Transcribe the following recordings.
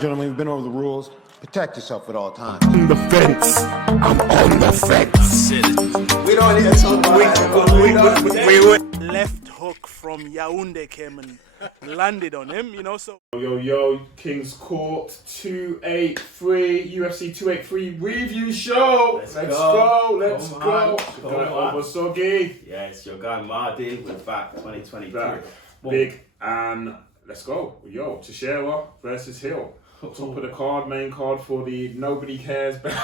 gentlemen, we've been over the rules. Protect yourself at all times. On the fence. I'm on the fence. We don't need to talk about we left hook from Yaoundé came and landed on him, you know, so... Yo, King's Court 283, UFC 283 review show. Let's go. Over Soggy. Yeah, it's your guy Mardy. We're back 2023. Big, and let's go. Yo, Teixeira versus Hill. Top of the card, main card for the Nobody Cares belt.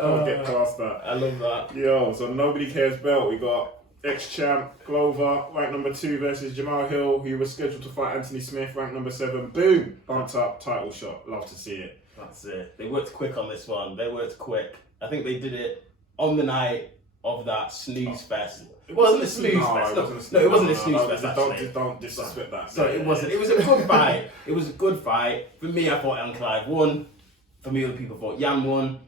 I'll get past that. I love that. Yo, so Nobody Cares belt. We got ex-champ Glover, ranked number 2 versus Jamahal Hill, who was scheduled to fight Anthony Smith, ranked number 7. Boom! Bumped up, title shot. Love to see it. That's it. They worked quick on this one. I think they did it on the night of that snooze fest. It wasn't a snooze fest. No, it wasn't a snooze fest, actually. Don't disrespect that. Sorry, it wasn't. It was a good fight. It was a good fight. For me, I thought Ellen Clive won. For me, other people thought Jan won.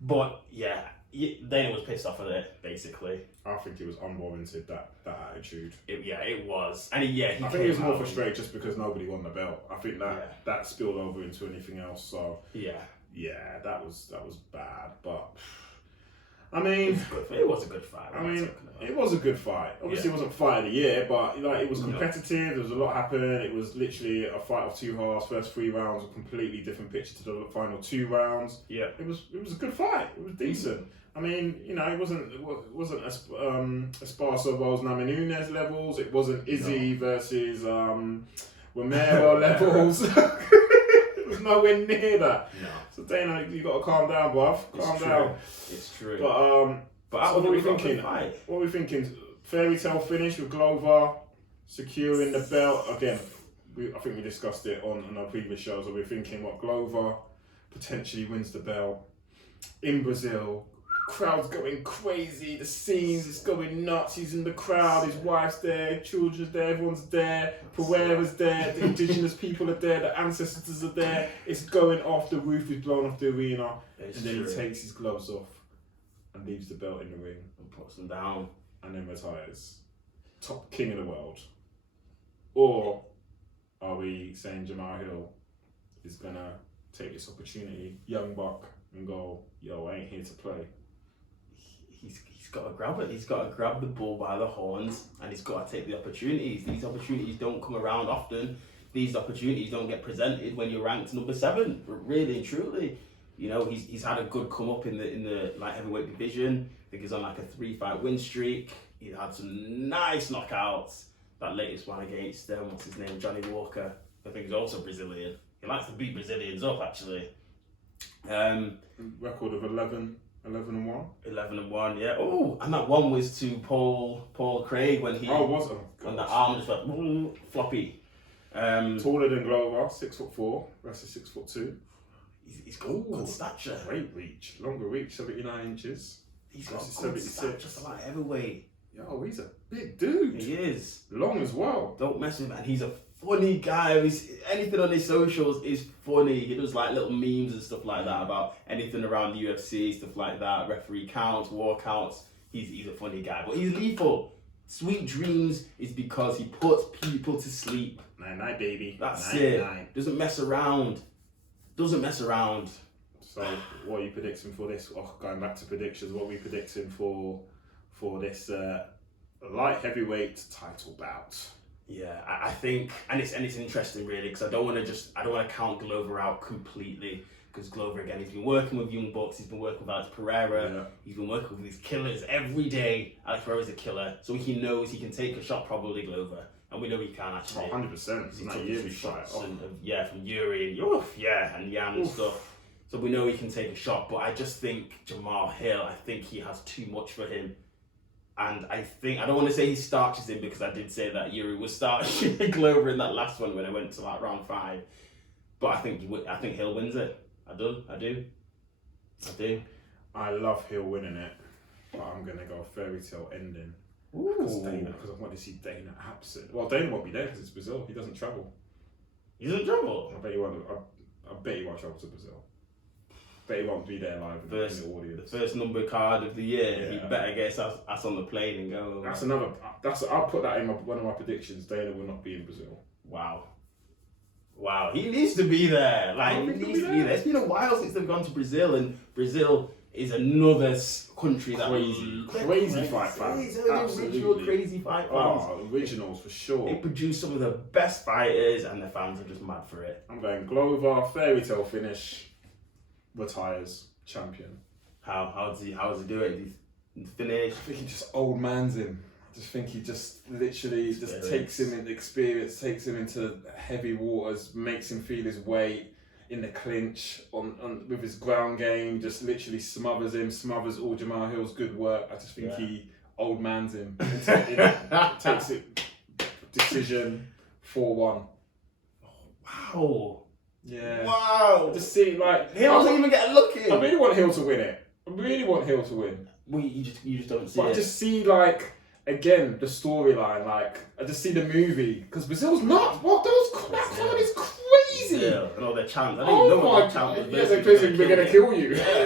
But, yeah, Dana was pissed off at it, basically. I think it was unwarranted, that attitude. It was. And I think he was more frustrated just because nobody won the belt. I think that spilled over into anything else. So yeah, that was bad. But I mean, it was a good fight. It was a good fight. Obviously, it wasn't fight of the year, but it was competitive. There was a lot happening. It was literally a fight of two halves. First 3 rounds were completely different picture to the final 2 rounds. Yeah, it was a good fight. It was decent. I mean, it wasn't Esparza Wells Namajunas levels. It wasn't Izzy versus Romero levels. It was nowhere near that. No. So Dana, you got to calm down, bruv. Calm down. It's true. But so what are we thinking? What are we thinking? Fairy tale finish with Glover securing the belt again. I think we discussed it on our previous shows. So we're thinking what Glover potentially wins the belt in Brazil. Crowd's going crazy, the scenes is going nuts, he's in the crowd, his wife's there, children's there, everyone's there, Pereira's there, the indigenous people are there, the ancestors are there, it's going off, the roof is blown off the arena, and then he takes his gloves off and leaves the belt in the ring. And puts them down. And then retires. Top king of the world. Or are we saying Jamahal Hill is gonna take this opportunity, young buck, and go, yo, I ain't here to play. He's got to grab it. He's got to grab the bull by the horns, and he's got to take the opportunities. These opportunities don't come around often. These opportunities don't get presented when you're ranked number 7. Really and truly, he's had a good come up in the light heavyweight division. I think he's on like a 3-fight win streak. He had some nice knockouts. That latest one against what's his name, Johnny Walker. I think he's also Brazilian. He likes to beat Brazilians up, actually. Record of 11-1. 11-1, yeah. Oh, and that one was to Paul Craig when he when the arm just went floppy. Taller than Glover, 6'4" versus 6'2". He's got good stature. Great reach, longer reach, 79 inches. He's got good stature, just like heavyweight. Yo, he's a big dude. He is long as well. Don't mess with him, and he's a funny guy. Anything on his socials is funny. He does like little memes and stuff like that about anything around the UFC, stuff like that. Referee counts, war counts. He's a funny guy, but he's lethal. Sweet Dreams is because he puts people to sleep. Night, baby. That's night, it. Night. Doesn't mess around. So, what are you predicting for this? Going back to predictions, what are we predicting for this light heavyweight title bout? Yeah, I think, and it's interesting really, because I don't want to count Glover out completely, because Glover, again, he's been working with young bucks, he's been working with Alex Pereira, he's been working with these killers every day. Alex Pereira's a killer, so he knows he can take a shot, probably Glover, and we know he can actually. 100%. It's not a yearly shot. From Yuri and Jan and stuff. So we know he can take a shot, but I just think Jamahal Hill, I think he has too much for him. And I don't want to say he starches him, because I did say that Yuri was starching Glover in that last one when I went to like round 5. But I think Hill wins it. I do. I love Hill winning it, but I'm gonna go fairy tale ending. Because I want to see Dana absent. Well, Dana won't be there because it's Brazil. He doesn't travel. He doesn't travel? I bet he won't travel to Brazil. But he won't be there live in the audience. The first number card of the year. He better get us on the plane and go. I'll put that in one of my predictions. Dana will not be in Brazil. Wow. Wow, he needs to be there. Like, he needs to be there. It's been a while since they've gone to Brazil, and Brazil is another country that crazy fight fans. Original crazy fight fans. Oh, originals for sure. They produce some of the best fighters, and the fans are just mad for it. I'm going Glover, fairy tale finish, retires, champion. How does he do it? Did he finish? I think he just old man's him. I just think he just literally just takes him into experience, takes him into heavy waters, makes him feel his weight in the clinch on with his ground game, just literally smothers all Jamahal Hill's good work. I just think he old man's him. Takes it decision 4-1. Wow. Yeah. Wow. Just see like Hill doesn't even get a look in. I really want Hill to win it. I really want Hill to win. Well, you just don't see But it. I just see like again the storyline. Like I just see the movie because Brazil's nuts. What that crowd is crazy. Brazil and all their chants. I didn't even know what their chant was. Yeah, they're basically we're gonna kill you. Yeah.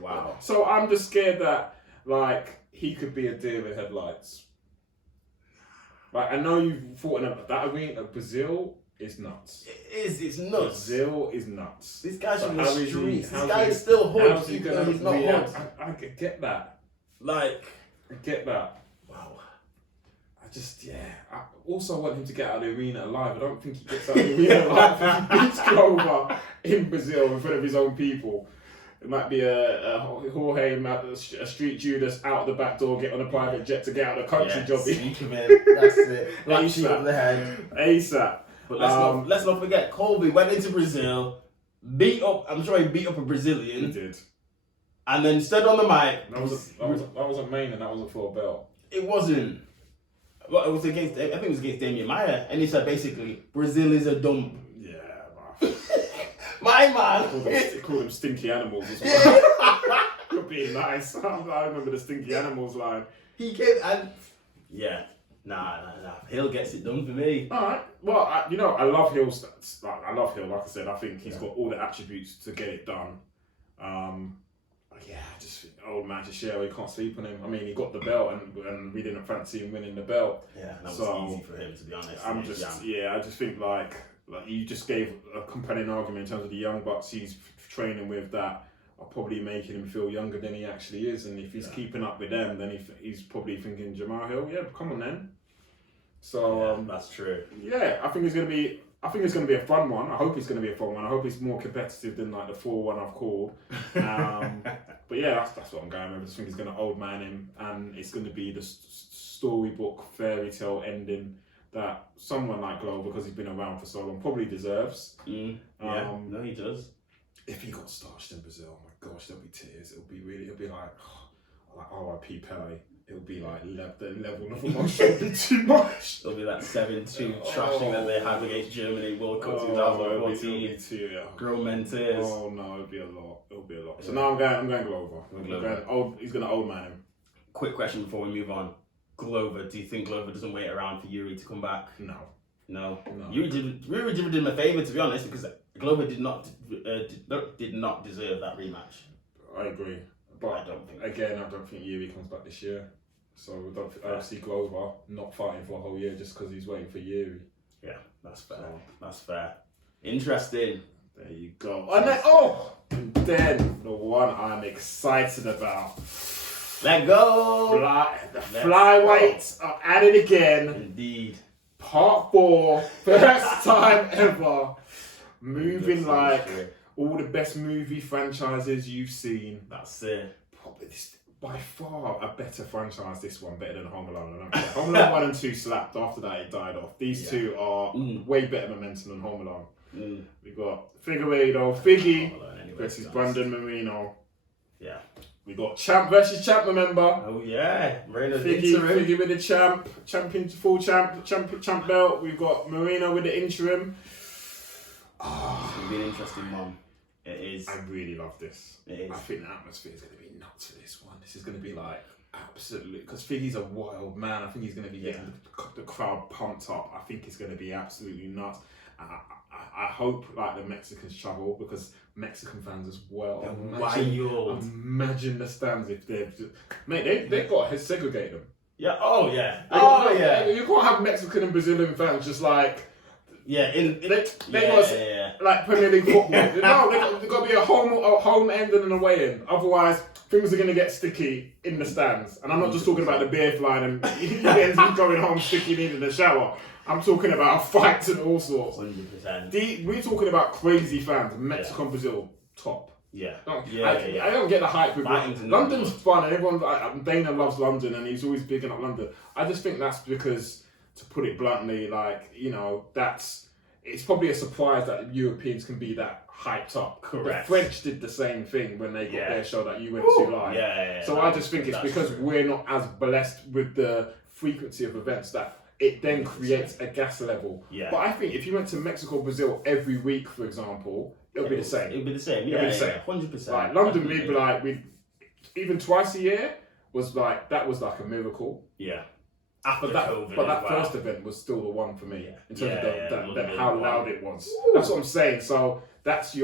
Wow. So I'm just scared that like he could be a deer in headlights. Like I know you've fought in that arena. Brazil is nuts. It's nuts. Brazil is nuts. This guy's So from the how is he- streets. This how's guy he- is still hood. How's he gonna He's not react? hood. I get that. Like, I get that. wow. I just, I also want him to get out of the arena alive. I don't think he gets out of the arena alive if he beats Glover in Brazil in front of his own people. It might be a Jorge, a street Judas out the back door, get on a private jet to get out of the country job. Sneak him in. That's it. Like shoot up the head. ASAP. But let's not forget, Colby went into Brazil, I'm sure he beat up a Brazilian. He did. And then stood on the mic. That was a main and that wasn't for a belt. It wasn't. Well, it was against, I think it was against Damian Maia. And he said basically, Brazil is a dump. Yeah, man. My man. They called them stinky animals as well. Could be nice. I remember the stinky animals line. He came and Nah. Hill gets it done for me. All right. Well, I love Hill's stats. I love Hill. Like I said, I think he's got all the attributes to get it done. I just think old man Teixeira, you can't sleep on him. I mean, he got the belt, and we didn't fancy him winning the belt. Yeah, that was easy for him, to be honest. I just think like you just gave a compelling argument in terms of the young bucks he's training with that are probably making him feel younger than he actually is, and if he's keeping up with them, then he's probably thinking Jamahal Hill, come on then. So that's true. Yeah, I think it's gonna be a fun one. I hope it's gonna be a fun one. I hope it's more competitive than like the 4-1 I've called. But yeah, that's what I'm going with. I just think he's gonna old man him, and it's gonna be the storybook fairy tale ending that someone like Glover, because he's been around for so long, probably deserves. No, he does. If he got starched in Brazil, oh my gosh, there'll be tears. It'll be like R.I.P. Pele. It'll be like the level of emotion too much. It'll be that 7-2 trashing that they had against Germany World Cup 2014. Grown men tears. Oh no, it'll be a lot. So now I'm going Glover. He's gonna old man him. Quick question before we move on. Glover, do you think Glover doesn't wait around for Yuri to come back? No. Yuri did him a favour, to be honest, because Glover did not deserve that rematch. I agree, but I don't think Yuri comes back this year. So I don't see Glover not fighting for a whole year just because he's waiting for Yuri. Yeah, that's fair. That's fair. Interesting. There you go. And then the one I'm excited about. Let go. The flyweights are at it again. Indeed. Part 4, first time ever. Moving like all the best movie franchises you've seen. That's it. Probably by far a better franchise, this one, better than Home Alone. Home Alone 1 and 2 slapped, after that it died off. These two are way better momentum than Home Alone. We've got Figueiredo, versus Brandon Moreno. Yeah. We got champ versus champ, remember? Oh yeah, Moreno's Figgy with the full champ belt. We've got Moreno with the interim. It's gonna be an interesting one. It is. I really love this. It is. I think the atmosphere is going to be nuts for this one. This is going to be like absolutely, because Figgy's a wild man. I think he's going to be getting the crowd pumped up. I think it's going to be absolutely nuts. I hope like the Mexicans travel, because Mexican fans as well. Imagine the stands if they've got to segregate them. Yeah. Oh yeah. You can't have Mexican and Brazilian fans just like Yeah, like Premier League football. No, they've got to be a home end and an away end. Otherwise, things are going to get sticky in the stands. And I'm not just talking about the beer flying and you going home sticky needing a shower. I'm talking about fights and all sorts. 100%. We're talking about crazy fans. Mexico and Brazil, top. Yeah. I don't get the hype with London's fun and everyone. Dana loves London and he's always bigging up London. I just think that's because, to put it bluntly, like, you know, it's probably a surprise that Europeans can be that hyped up. Correct. The French did the same thing when they got their show that you went to live. So I just think it's because we're not as blessed with the frequency of events that it then creates a gas level. Yeah. But I think if you went to Mexico, Brazil every week, for example, it'll be the same. It'll be the same. It'll be the same. 100%. Like London, we'd be like, even twice a year was like a miracle. Yeah. But that first event was still the one for me in terms of how loud it was. That's what I'm saying. So that's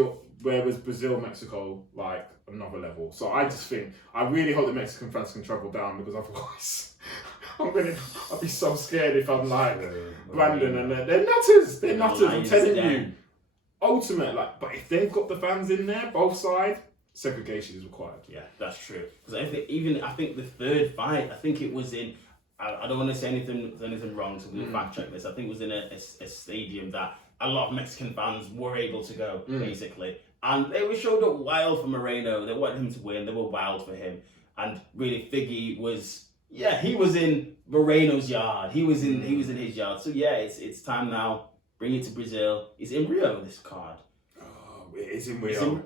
whereas Brazil, Mexico, like another level. So I just think I really hope the Mexican fans can travel down because otherwise. I'll be so scared if I'm like Brandon and they're nutters. They're nutters. I'm telling you. Ultimate, but if they've got the fans in there, both sides, segregation is required. Yeah, that's true. Because I think the third fight, I think it was in. I don't want to say anything wrong, so we'll fact check this. I think it was in a stadium that a lot of Mexican fans were able to go, basically, and they were showed up wild for Moreno. They wanted him to win. They were wild for him, and really Figgy was. Yeah, he was in Moreno's yard. He was in his yard. So yeah, it's time now. Bring it to Brazil. It's in Rio, this card. Oh, it is in Rio.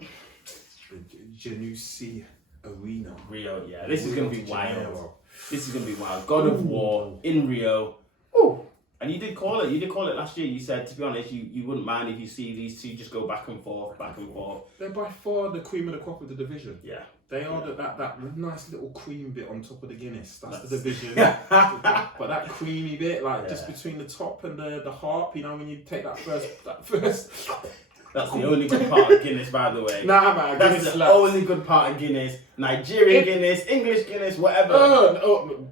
Janussi Arena. Rio, yeah. This is going to be wild. This is going to be wild. God of War in Rio. Oh, and you did call it. You did call it last year. You said, to be honest, you wouldn't mind if you see these two just go back and forth. They're by far the cream of the crop of the division. Yeah. They are that nice little cream bit on top of the Guinness. That's the division. But that creamy bit, just between the top and the harp, you know, when you take that first. That's the only good part of Guinness, by the way. Nah, man. That's the only good part of Guinness. Nigerian Guinness, English Guinness, whatever.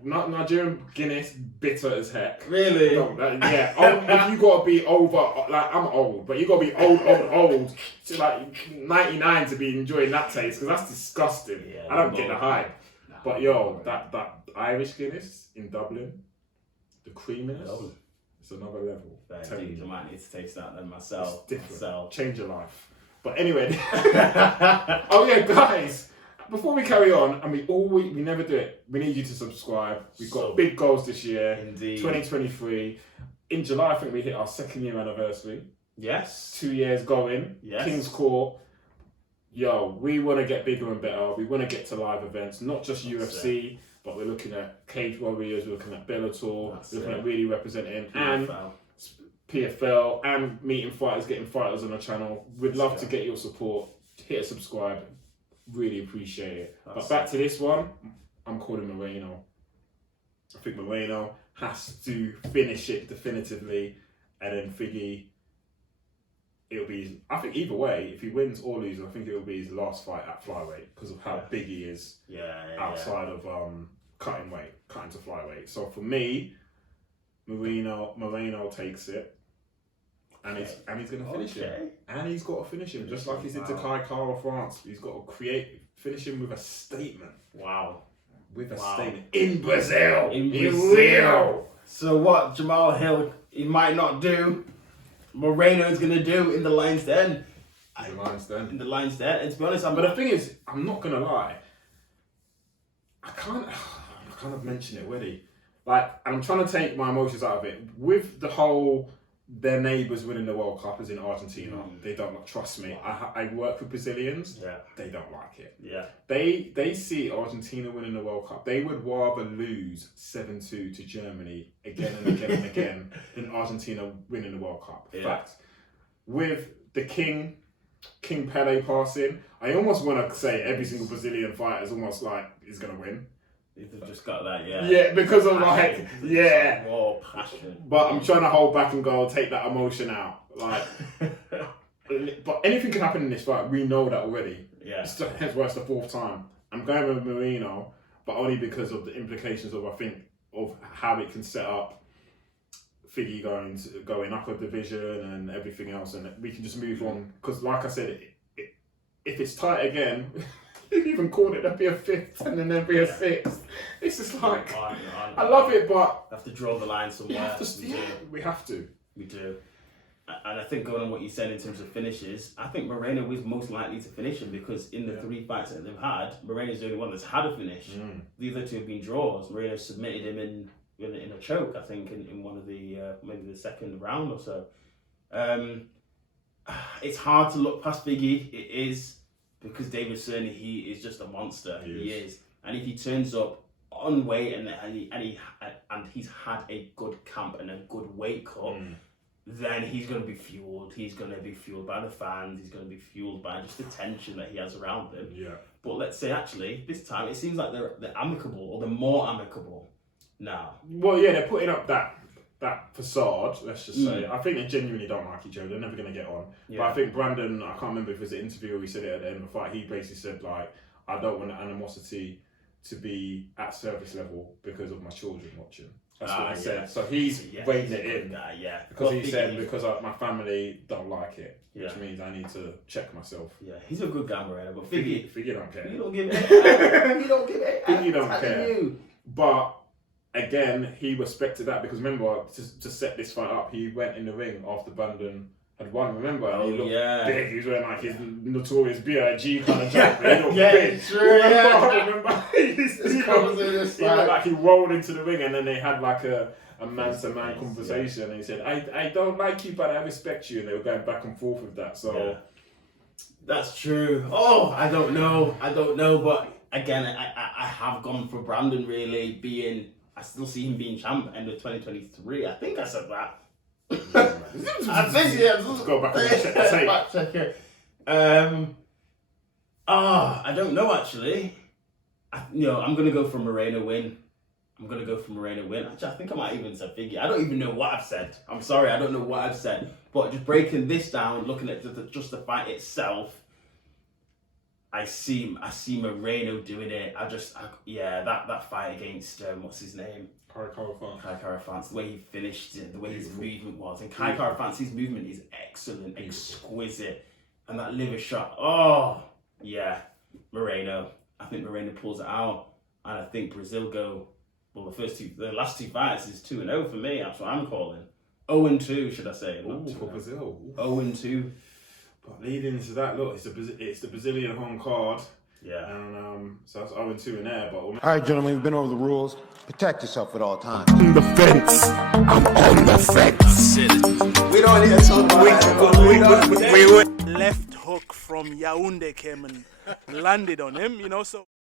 Not Nigerian Guinness, bitter as heck. Really? No, if you gotta be over, like I'm old, but you gotta be old to like 99 to be enjoying that taste because that's disgusting. Yeah, I don't get the hype. But that Irish Guinness in Dublin, the creaminess. It's another level. I might need to taste that then myself. It's different. Change your life. But anyway. Oh yeah, guys. Before we carry on, and we never do it, we need you to subscribe. We've got big goals this year. Indeed. 2023. In July, I think we hit our 2nd year anniversary. Yes. 2 years going. Yes. King's Court. Yo, we want to get bigger and better. We want to get to live events, not just UFC. But we're looking at Cage Warriors, we're looking at Bellator, we're looking at really representing and PFL and meeting fighters, getting fighters on the channel. We'd love to get your support. Hit a subscribe. Really appreciate it. But back to this one, I'm calling Moreno. I think Moreno has to finish it definitively, and then Figgy, I think either way, if he wins or loses, I think it will be his last fight at flyweight because of how big he is outside of cutting to flyweight. So for me, Moreno takes it, and he's going to finish him, and he's got to finish him just like he did to Kai Kara France. He's got to finish him with a statement. Wow, with a statement in Brazil, in Rio. So what Jamahal Hill he might not do, Moreno's going to do in the Lion's Den. In the Lion's Den. And to be honest, but the thing is, I'm not going to lie. I kind of mentioned it already. I'm trying to take my emotions out of it. With the whole, their neighbours winning the World Cup as in Argentina, they don't trust me. I work with Brazilians. Yeah. They don't like it. Yeah. They see Argentina winning the World Cup. They would rather lose 7-2 to Germany again and again and again than Argentina winning the World Cup. In fact, with the King Pele passing, I almost want to say every single Brazilian fighter is almost is going to win. They've just got that, yeah. Yeah, because of raw passion. But I'm trying to hold back and take that emotion out. But anything can happen in this fight. We know that already. Yeah. Hence why it's the 4th time. I'm going with Moreno, but only because of the implications of how it can set up Figgy going up a division and everything else, and we can just move on. Because, like I said, if it's tight again, you even called it there'd be a fifth and then there'd be a sixth. It's just like I love it, but have to draw the line somewhere. We have to. We do. And I think going on what you said in terms of finishes, I think Moreno is most likely to finish him because in the 3 fights that they've had, Moreno's the only one that's had a finish. The other 2 have been draws. Moreno submitted him in a choke, I think, in one of the maybe the second round or so. It's hard to look past Figgy. It is, because Deiveson, he is just a monster. He is. And if he turns up on weight and he's had a good camp and a good weight cut, then he's going to be fueled. He's going to be fueled by the fans. He's going to be fueled by just the tension that he has around him. Yeah. But let's say, actually, this time it seems like they're amicable, or they're more amicable now. Well, yeah, they're putting up that facade, let's just say. I think they genuinely don't like each other. They're never going to get on. Yeah. But I think Brandon, I can't remember if it was an interview or he said it at the end of the fight, he basically said, like, I don't want the animosity to be at service level because of my children watching. That's what he said. So he's reigned it in. Because he said, because my family don't like it, which means I need to check myself. Yeah, he's a good guy, Moreno, but Figgy don't care. You don't give it. You don't give it. Figgy don't care. But again, he respected that because remember, to set this fight up, he went in the ring after Brandon had won, remember? And he looked big. He was wearing like his notorious B.I.G. kind of jacket. He looked big. True. Remember? He looked like he rolled into the ring and then they had like a man-to-man conversation and he said, I don't like you, but I respect you. And they were going back and forth with that. So that's true. Oh, I don't know. But again, I have gone for Brandon really being... I still see him being champ end of 2023. I think I said that. I think, let's go back and check the tape. I don't know actually. I'm gonna go for Moreno win. Actually, I think I might even say Figgy. I don't even know what I've said. I'm sorry, I don't know what I've said. But just breaking this down, looking at just the fight itself, I see Moreno doing it. That fight against what's his name? Kai Kara-France, the way he finished it, the way his movement was. And Kai Kara-France, his movement is excellent, exquisite. And that liver shot, Moreno. I think Moreno pulls it out. And I think Brazil go, well, the last 2 fights is 2-0 for me. That's what I'm calling. 0-2, should I say. For Brazil. 0-2. But leading into that, look, it's the Brazilian home card. Yeah. And so that's 0-2 in there. But all right, gentlemen, we've been over the rules. Protect yourself at all times. On the fence. I'm on the fence. We don't need to talk about that. Left hook from Yaoundé came and landed on him, so...